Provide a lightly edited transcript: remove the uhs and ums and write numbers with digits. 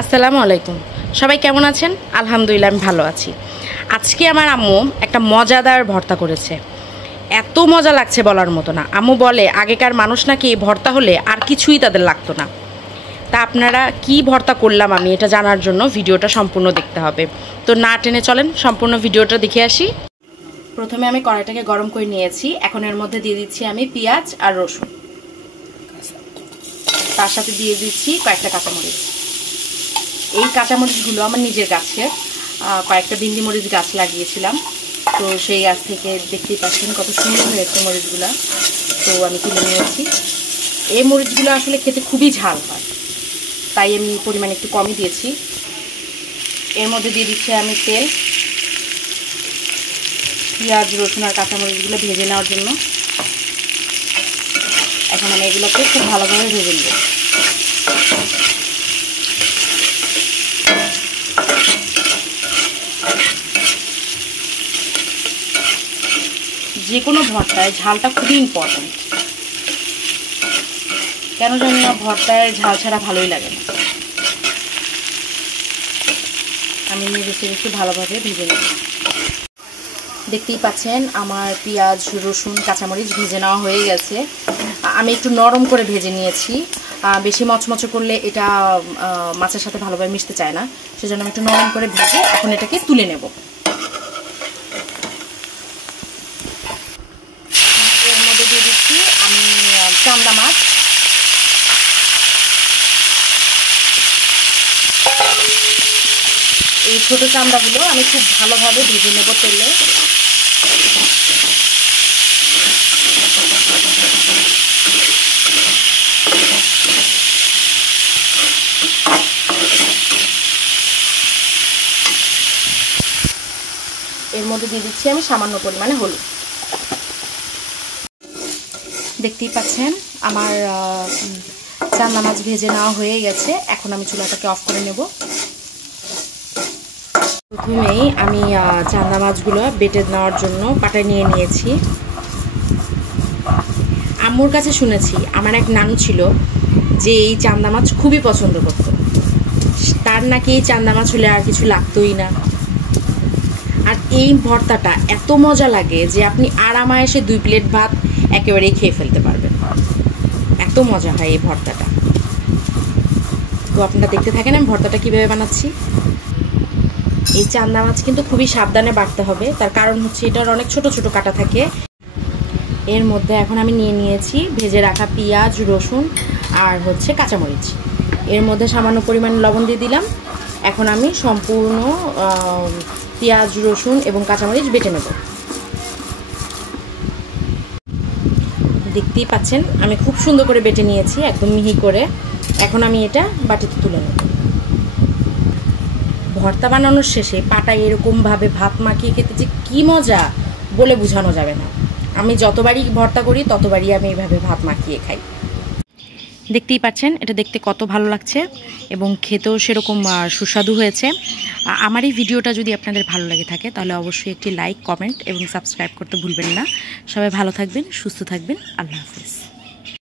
আসসালামু আলাইকুম। সবাই কেমন আছেন? আলহামদুলিল্লাহ আমি ভালো আছি। আজকে আমার আম্মু একটা মজাদার ভর্তা করেছে। এত মজা লাগছে বলার মতো না। আম্মু বলে আগেকার মানুষ নাকি ভর্তা হলে আর কিছুই তাদের লাগতো না। তা আপনারা কি ভর্তা করলাম আমি এটা জানার জন্য ভিডিওটা সম্পূর্ণ দেখতে হবে। তো না টেনে চলেন সম্পূর্ণ ভিডিওটা দেখে আসি। প্রথমে আমি কড়াইটাকে গরম করে নিয়েছি। এখন এর মধ্যে দিয়ে দিচ্ছি আমি পেঁয়াজ আর রসুন, তার সাথে দিয়ে দিচ্ছি কয়েকটা কাঁচামরিচ। এই কাঁচামরিচগুলো আমার নিজের গাছের, কয়েকটা ভিন্ডি মরিচ গাছ লাগিয়েছিলাম, তো সেই গাছ থেকে দেখতেই পাচ্ছেন কত সুন্দর হয়েছে মরিচগুলো। তো আমি তুলে নিয়েছি। এই মরিচগুলো আসলে খেতে খুবই ঝাল হয়, তাই আমি পরিমাণ একটু কমই দিয়েছি। এর মধ্যে দিয়ে দিচ্ছি আমি তেল, পেঁয়াজ রসুন আর কাঁচামরিচগুলো ভেজে নেওয়ার জন্য। এখন আমি এগুলোকে খুব ভালোভাবে ভেজে নেব। যে কোনো ভর্তায় ঝালটা খুবই ইম্পর্ট্যান্ট। কেন জানি না ভর্তায় ঝাল ছাড়া ভালোই লাগে না। আমি নেড়ে একটু ভালোভাবে ভেজে নেব। দেখতেই পাচ্ছেন আমার পেঁয়াজ রসুন কাঁচামরিচ ভেজে নেওয়া হয়ে গেছে। আমি একটু নরম করে ভেজে নিয়েছি। বেশি মচমচে করলে এটা মাছের সাথে ভালোভাবে মিশতে চায় না, সেজন্য আমি একটু নরম করে ভেজে এখন এটাকে তুলে নেব। এর মধ্যে দিয়ে দিচ্ছি আমি চান্দা মাছ। এই ছোট চামড়াগুলো আমি খুব ভালোভাবে ভেজে নেব তেলে। এর মধ্যে দিয়ে দিচ্ছি আমি সামান্য পরিমাণে হলুদ। দেখতেই পাচ্ছেন আমার চান্দা মাছ ভেজে নেওয়া হয়ে গেছে। এখন আমি চুলাটাকে অফ করে নেব। প্রথমেই আমি চান্দা মাছগুলো বেটে নেওয়ার জন্য পাটায় নিয়ে নিয়েছি। আম্মুর কাছে শুনেছি আমার এক নানু ছিল যে এই চান্দা মাছ খুবই পছন্দ করত। তার নাকি এই চান্দা মাছ হলে আর কিছু লাগতোই না। আর এই ভর্তাটা এত মজা লাগে যে আপনি আরামায়েসে 2 প্লেট ভাত একেবারেই খেয়ে ফেলতে পারবেন। এত মজা হয় এই ভর্তাটা। তো আপনারা দেখতে থাকেন আমি ভর্তাটা কীভাবে বানাচ্ছি। এই চান্দা মাছ কিন্তু খুবই সাবধানে বাটতে হবে, তার কারণ হচ্ছে এটার অনেক ছোট ছোট কাটা থাকে। এর মধ্যে এখন আমি নিয়ে নিয়েছি ভেজে রাখা পেঁয়াজ রসুন আর হচ্ছে কাঁচামরিচ। এর মধ্যে সামান্য পরিমাণ লবণ দিয়ে দিলাম। এখন আমি সম্পূর্ণ পেঁয়াজ রসুন এবং কাঁচামরিচ বেটে নেব। দেখতেই পাচ্ছেন আমি খুব সুন্দর করে বেটে নিয়েছি, একদম মিহি করে। এখন আমি এটা বাটিতে তুলে নেব। ভর্তা বানানোর শেষে পাটায় এরকমভাবে ভাত মাখিয়ে খেতে যে কী মজা বলে বোঝানো যাবে না। আমি যতবারই ভর্তা করি ততবারই আমি এইভাবে ভাত মাখিয়ে খাই। দেখতেই পাচ্ছেন এটা দেখতে কত ভালো লাগছে এবং খেতেও সেরকম সুস্বাদু হয়েছে। আমার এই ভিডিওটা যদি আপনাদের ভালো লাগে থাকে তাহলে অবশ্যই একটি লাইক কমেন্ট এবং সাবস্ক্রাইব করতে ভুলবেন না। সবাই ভালো থাকবেন, সুস্থ থাকবেন। আল্লাহ হাফেজ।